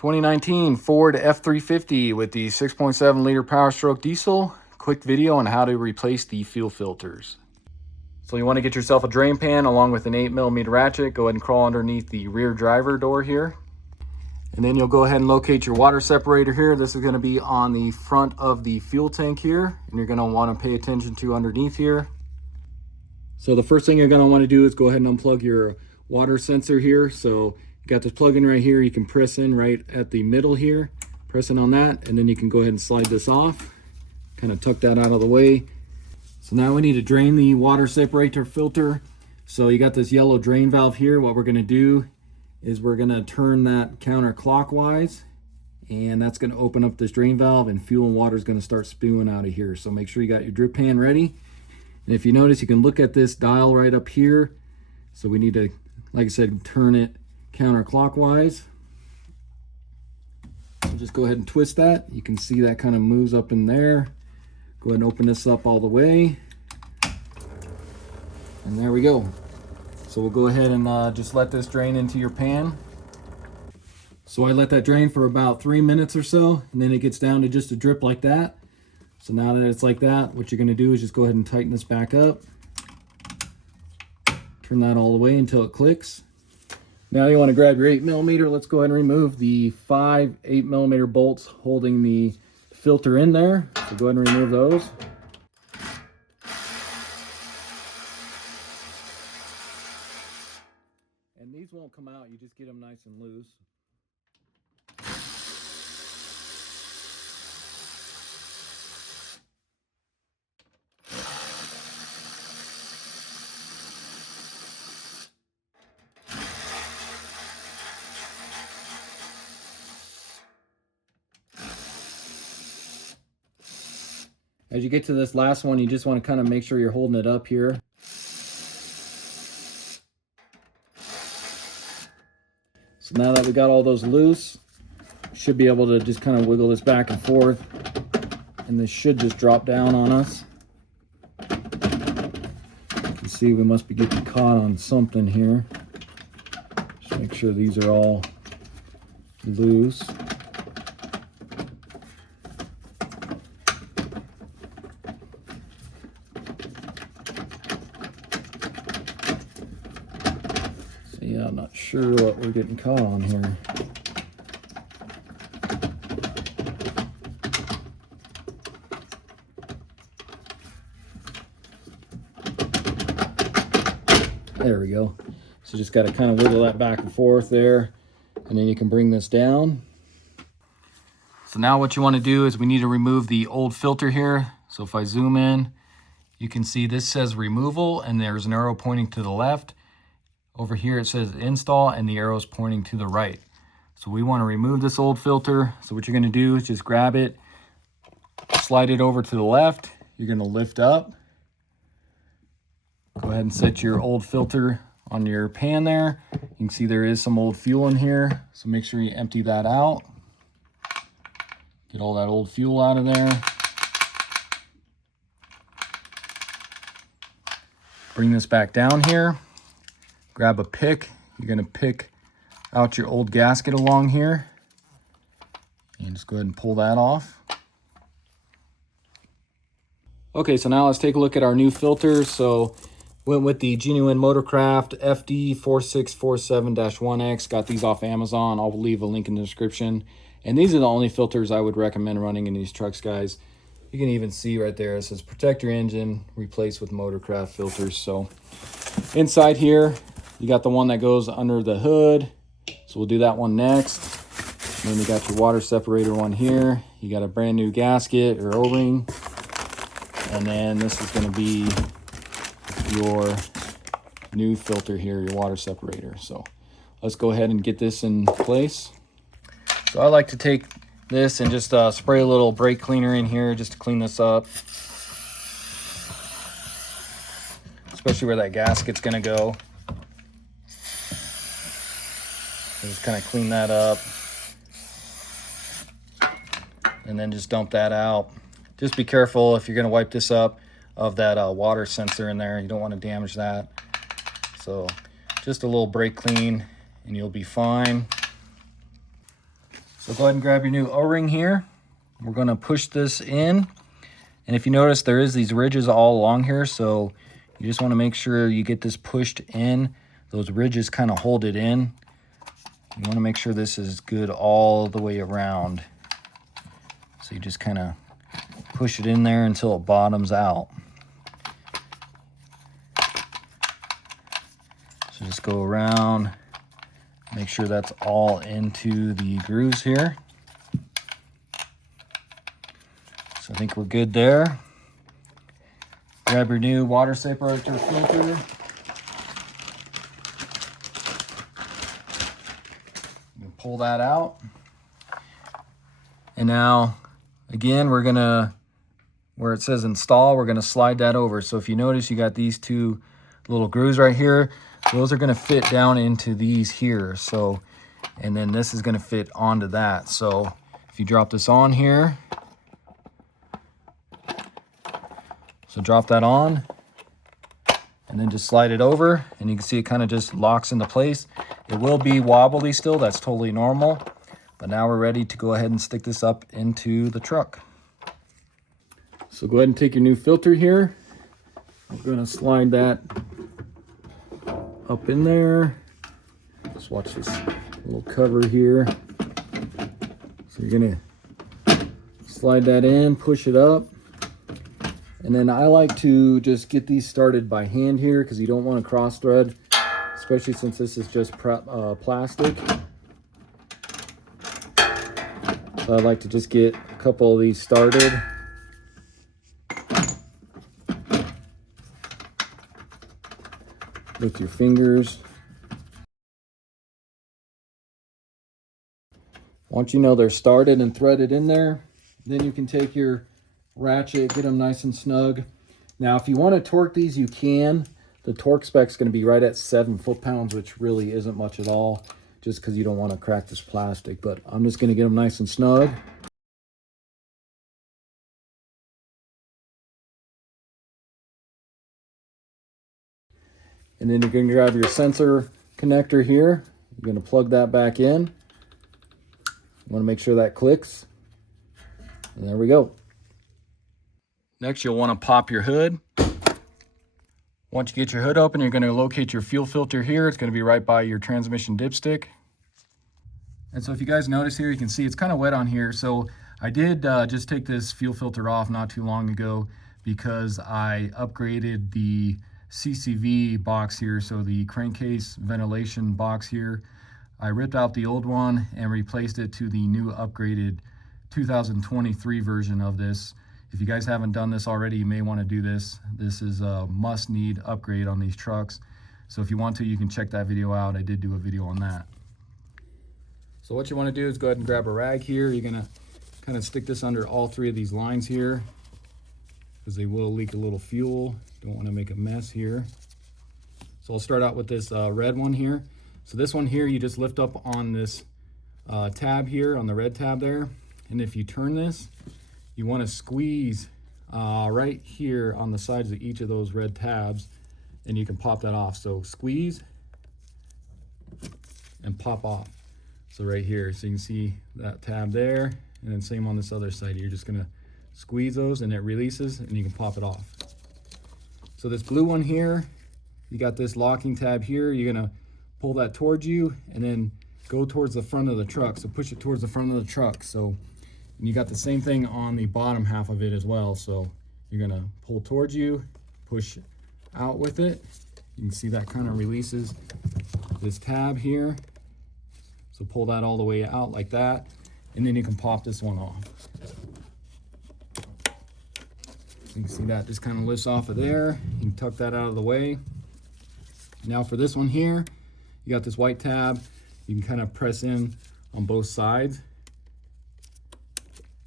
2019 Ford F350 with the 6.7 liter Powerstroke diesel. Quick video on how to replace the fuel filters. So you want to get yourself a drain pan along with an 8mm ratchet. Go ahead and crawl underneath the rear driver door here. And then you'll go ahead and locate your water separator here. This is going to be on the front of the fuel tank here. And you're going to want to pay attention to underneath here. So the first thing you're going to want to do is go ahead and unplug your water sensor here. So you got this plug in right here. You can press in right at the middle here. Pressing on that, and then you can go ahead and slide this off. Kind of tuck that out of the way. So now we need to drain the water separator filter. So you got this yellow drain valve here. What we're going to do is we're going to turn that counterclockwise, and that's going to open up this drain valve, and fuel and water is going to start spewing out of here. So make sure you got your drip pan ready. And if you notice, you can look at this dial right up here. So we need to, like I said, turn it counterclockwise. So just go ahead and twist that. You can see that kind of moves up in there. Go ahead and open this up all the way. And there we go. So we'll go ahead and just let this drain into your pan. So I let that drain for about 3 minutes or so, and then it gets down to just a drip like that. So now that it's like that, what you're going to do is just go ahead and tighten this back up. Turn that all the way until it clicks. Now you want to grab your 8mm. Let's go ahead and remove the 5 8mm bolts holding the filter in there. So go ahead and remove those. And these won't come out, you just get them nice and loose. As you get to this last one, you just want to kind of make sure you're holding it up here. So now that we got all those loose, should be able to just kind of wiggle this back and forth, and this should just drop down on us. You can see we must be getting caught on something here. Just make sure these are all loose. Yeah, I'm not sure what we're getting caught on here. There we go. So just got to kind of wiggle that back and forth there, and then you can bring this down. So now what you want to do is we need to remove the old filter here. So if I zoom in, you can see this says removal, and there's an arrow pointing to the left. Over here it says install, and the arrow is pointing to the right. So we want to remove this old filter. So what you're going to do is just grab it, slide it over to the left. You're going to lift up. Go ahead and set your old filter on your pan there. You can see there is some old fuel in here. So make sure you empty that out. Get all that old fuel out of there. Bring this back down here. Grab a pick. You're going to pick out your old gasket along here, and just go ahead and pull that off. Okay, so now let's take a look at our new filters. So went with the genuine Motorcraft FD4647-1X. Got these off Amazon. I'll leave a link in the description. And these are the only filters I would recommend running in these trucks, guys. You can even see right there, it says protect your engine, replace with Motorcraft filters. So inside here, you got the one that goes under the hood. So we'll do that one next. And then you got your water separator one here. You got a brand new gasket or O-ring. And then this is going to be your new filter here, your water separator. So let's go ahead and get this in place. So I like to take this and just spray a little brake cleaner in here just to clean this up. Especially where that gasket's going to go. Just kind of clean that up. And then just dump that out. Just be careful if you're going to wipe this up of that water sensor in there. You don't want to damage that. So just a little brake clean and you'll be fine. So go ahead and grab your new O-ring here. We're going to push this in. And if you notice, there is these ridges all along here, so you just want to make sure you get this pushed in. Those ridges kind of hold it in. You want to make sure this is good all the way around. So you just kind of push it in there until it bottoms out. So just go around, make sure that's all into the grooves here. So I think we're good there. Grab your new water separator filter. Pull that out. And now, again, we're gonna, where it says install, we're gonna slide that over. So if you notice, you got these two little grooves right here. Those are gonna fit down into these here. So, and then this is gonna fit onto that. So if you drop this on here, so drop that on, and then just slide it over, and you can see it kind of just locks into place. It will be wobbly still, that's totally normal. But now we're ready to go ahead and stick this up into the truck. So go ahead and take your new filter here. We're gonna slide that up in there. Just watch this little cover here. So you're gonna slide that in, push it up. And then I like to just get these started by hand here because you don't want to cross thread, especially since this is just plastic. So I like to just get a couple of these started. With your fingers. Once you know they're started and threaded in there, then you can take your ratchet, get them nice and snug. Now, if you want to torque these, you can. The torque spec is going to be right at 7 foot-pounds, which really isn't much at all, just because you don't want to crack this plastic. But I'm just going to get them nice and snug. And then you're going to grab your sensor connector here. You're going to plug that back in. You want to make sure that clicks. And there we go. Next, you'll want to pop your hood. Once you get your hood open, you're going to locate your fuel filter here. It's going to be right by your transmission dipstick. And so if you guys notice here, you can see it's kind of wet on here. So I did just take this fuel filter off not too long ago because I upgraded the CCV box here. So the crankcase ventilation box here. I ripped out the old one and replaced it to the new upgraded 2023 version of this. If you guys haven't done this already, you may want to do this. This is a must-need upgrade on these trucks. So if you want to, you can check that video out. I did do a video on that. So what you want to do is go ahead and grab a rag here. You're going to kind of stick this under all three of these lines here because they will leak a little fuel. Don't want to make a mess here. So I'll start out with this red one here. So this one here, you just lift up on this tab here, on the red tab there. And if you turn this, you want to squeeze right here on the sides of each of those red tabs, and you can pop that off. So squeeze and pop off. So right here, so you can see that tab there, and then same on this other side. You're just gonna squeeze those and it releases and you can pop it off. So this blue one here, you got this locking tab here. You're gonna pull that towards you and then go towards the front of the truck. So push it towards the front of the truck. So, and you got the same thing on the bottom half of it as well. So you're gonna pull towards you, push out with it. You can see that kind of releases this tab here. So pull that all the way out like that, and then you can pop this one off. You can see that just kind of lifts off of there. You can tuck that out of the way. Now for this one here, you got this white tab. You can kind of press in on both sides,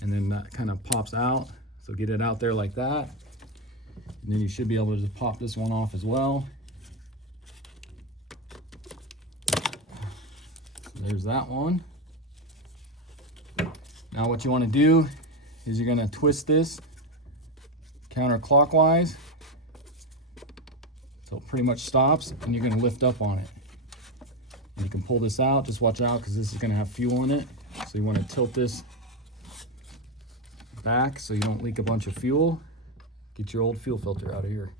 and then that kind of pops out. So get it out there like that. And then you should be able to just pop this one off as well. So there's that one. Now what you want to do is you're going to twist this counterclockwise. So it pretty much stops, and you're going to lift up on it. And you can pull this out. Just watch out because this is going to have fuel in it. So you want to tilt this back so you don't leak a bunch of fuel. Get your old fuel filter out of here.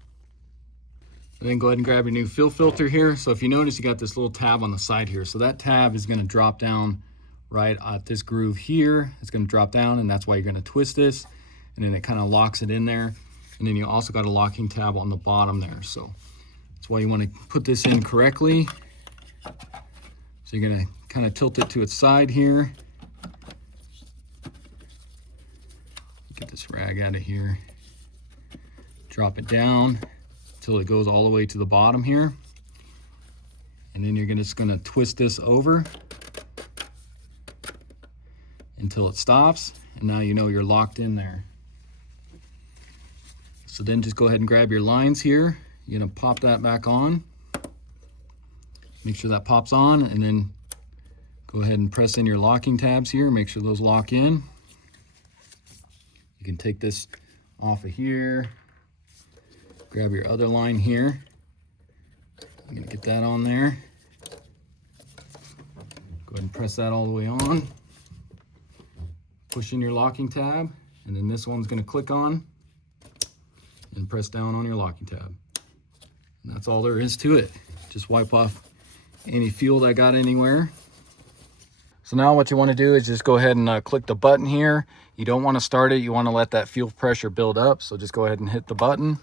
And then go ahead and grab your new fuel filter here. So if you notice, you got this little tab on the side here. So that tab is going to drop down right at this groove here. It's going to drop down, and that's why you're going to twist this, and then it kind of locks it in there. And then you also got a locking tab on the bottom there. So that's why you want to put this in correctly. So you're going to kind of tilt it to its side here. Get this rag out of here. Drop it down until it goes all the way to the bottom here. And then you're just gonna twist this over until it stops. And now you know you're locked in there. So then just go ahead and grab your lines here. You're gonna pop that back on. Make sure that pops on, and then go ahead and press in your locking tabs here. Make sure those lock in. You can take this off of here. Grab your other line here. I'm gonna get that on there. Go ahead and press that all the way on. Push in your locking tab, and then this one's gonna click on and press down on your locking tab. And that's all there is to it. Just wipe off any fuel that got anywhere. So now what you want to do is just go ahead and click the button here. You don't want to start it. You want to let that fuel pressure build up. So just go ahead and hit the button.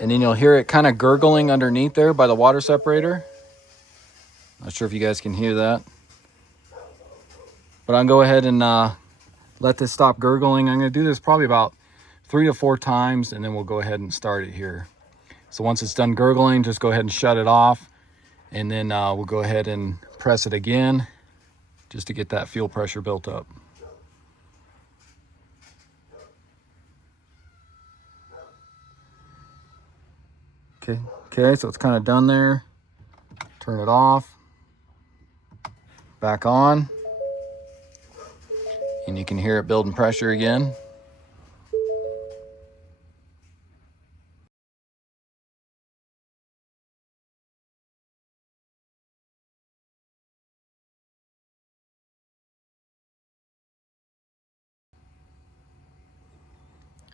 And then you'll hear it kind of gurgling underneath there by the water separator. Not sure if you guys can hear that. But I'll go ahead and let this stop gurgling. I'm going to do this probably about 3 to 4 times, and then we'll go ahead and start it here. So once it's done gurgling, just go ahead and shut it off. And then we'll go ahead and press it again just to get that fuel pressure built up. Okay, so it's kind of done there. Turn it off. Back on. And you can hear it building pressure again.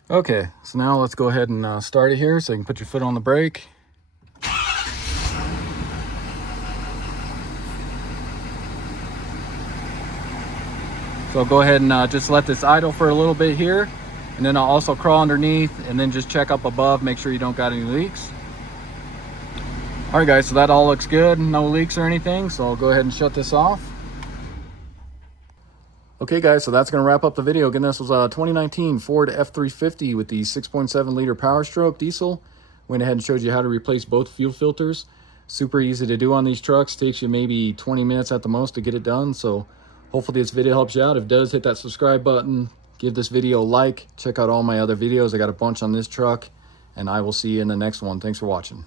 Okay, so now let's go ahead and start it here so you can put your foot on the brake. So I'll go ahead and just let this idle for a little bit here, and then I'll also crawl underneath and then just check up above, make sure you don't got any leaks. All right guys, so that all looks good, no leaks or anything, so I'll go ahead and shut this off. Okay guys, so that's going to wrap up the video. Again, this was a 2019 Ford F350 with the 6.7 liter Powerstroke diesel. Went ahead and showed you how to replace both fuel filters. Super easy to do on these trucks. Takes you maybe 20 minutes at the most to get it done. So hopefully this video helps you out. If it does, hit that subscribe button. Give this video a like. Check out all my other videos. I got a bunch on this truck, and I will see you in the next one. Thanks for watching.